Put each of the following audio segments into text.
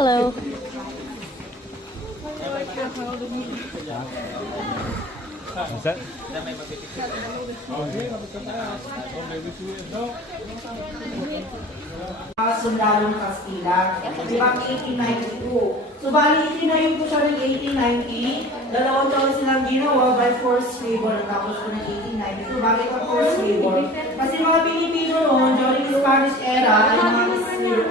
Hello. Is that? Sundalong Kastila. Di ba, 1892. So, bali, itinayo po siya ng 1890. Dalawang taon silang ginawa by forced labor. Tapos po ng 1892. Bakit ang forced labor? Kasi mga Pilipino noon, during the Spanish era, ay mga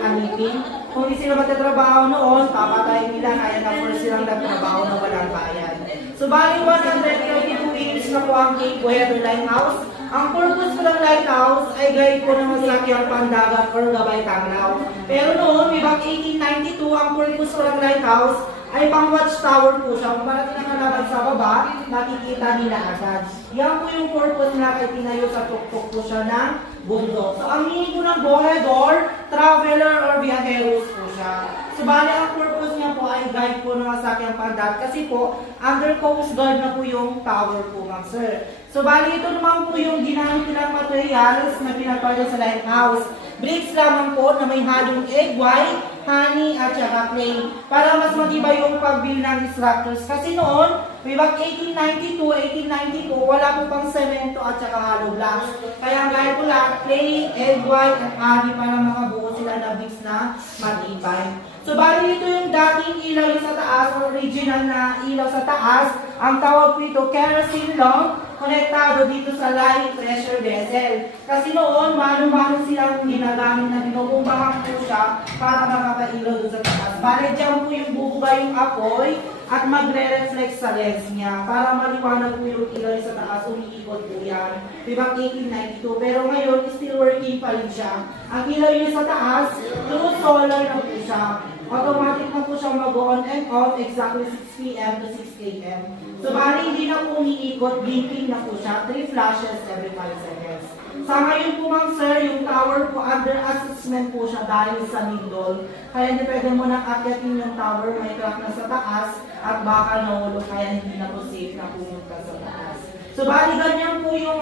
alipin. Kung hindi sila magtatrabaho noon, papatayin nila. Kaya na-force silang nagtrabaho na walang bayan. So, bali, 132 years na po ang Cape Weather Lighthouse. Ang purpose po ng lighthouse ay guide po ng masakyang pandagat or gabay tanglaw. Pero noon, may back 1892, ang purpose po ng lighthouse ay pang watchtower po siya. Kung para tinakalaban sa baba, nakikita nila agad. Yan po yung purpose na kay tinayo sa tuktok po siya ng bundok. So, ang meaning po ng bohedor, traveler or viajeros po siya. So, bali ang purpose niya po ay guide po ng masakyang pandagat kasi po, under Coast Guard na po yung tower po, ma'am sir. So, bali ito naman po yung ginamit nilang materials na pinapalo sa lighthouse. Bricks lamang po na may halong egg white, honey, at saka clay. Para mas matibay yung pagbuild ng structures. Kasi noon, way back 1892, wala po pang semento at saka hollow blocks. Kaya gaya po lahat, clay, egg white, at honey para makabuo sila na bricks na matibay. So, bali ito yung dating ilaw sa taas, original na ilaw sa taas. Ang tawag po ito, kerosene long, konektado dito sa light pressure vessel. Kasi noon, mano-mano silang ginagamit na binubumbahang po siya para makapailaw doon sa taas. Bale, dyan po yung bubuga yung apoy at magre-reflect sa lens niya para maliwanag po yung ilaw sa taas, umiikot po yan. Diba 1892? Pero ngayon, still working pa rin siya. Ang ilaw niya sa taas, through solar na po siya. Automatic na po siya mag-on and off exactly 6 p.m. to 6 a.m. So, bali hindi na po umiikot, blinking na po siya, 3 flashes every 5 seconds. Sa ngayon po, ma'am sir, yung tower po under assessment po siya dahil sa lindol. Kaya hindi pwede mo nang akyatin yung tower, may crack na sa taas at baka nahulog, kaya hindi na po safe na pumunta sa taas. So, bali ganyan po yung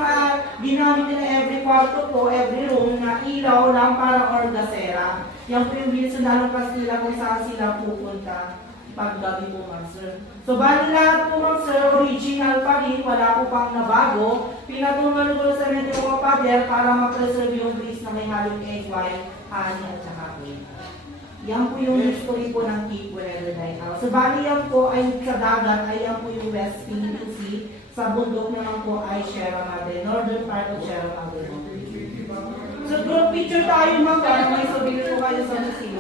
ginamit nila every kwarto po, every room na ilaw, lampara or gasera. Yan po yung Sundalong Kastila kung saan sila pupunta paggabi po, ma'am sir. So, bali lahat po, ma'am sir, original pa rin, wala po pang nabago. Pinatungan ko sa medyo mga pader para ma-preserve yung bricks na may halong egg white, honey at saka clay. Yan po yung history po ng Cape Weather Lighthouse. So, bali yan po ay sa dagat, ay yan po yung West Philippine Sea. Sa bundok naman po ay Sierra Madre, northern part of Sierra Madre. So, group picture tayo, ma'am, para may sabihin po kayo sa museum.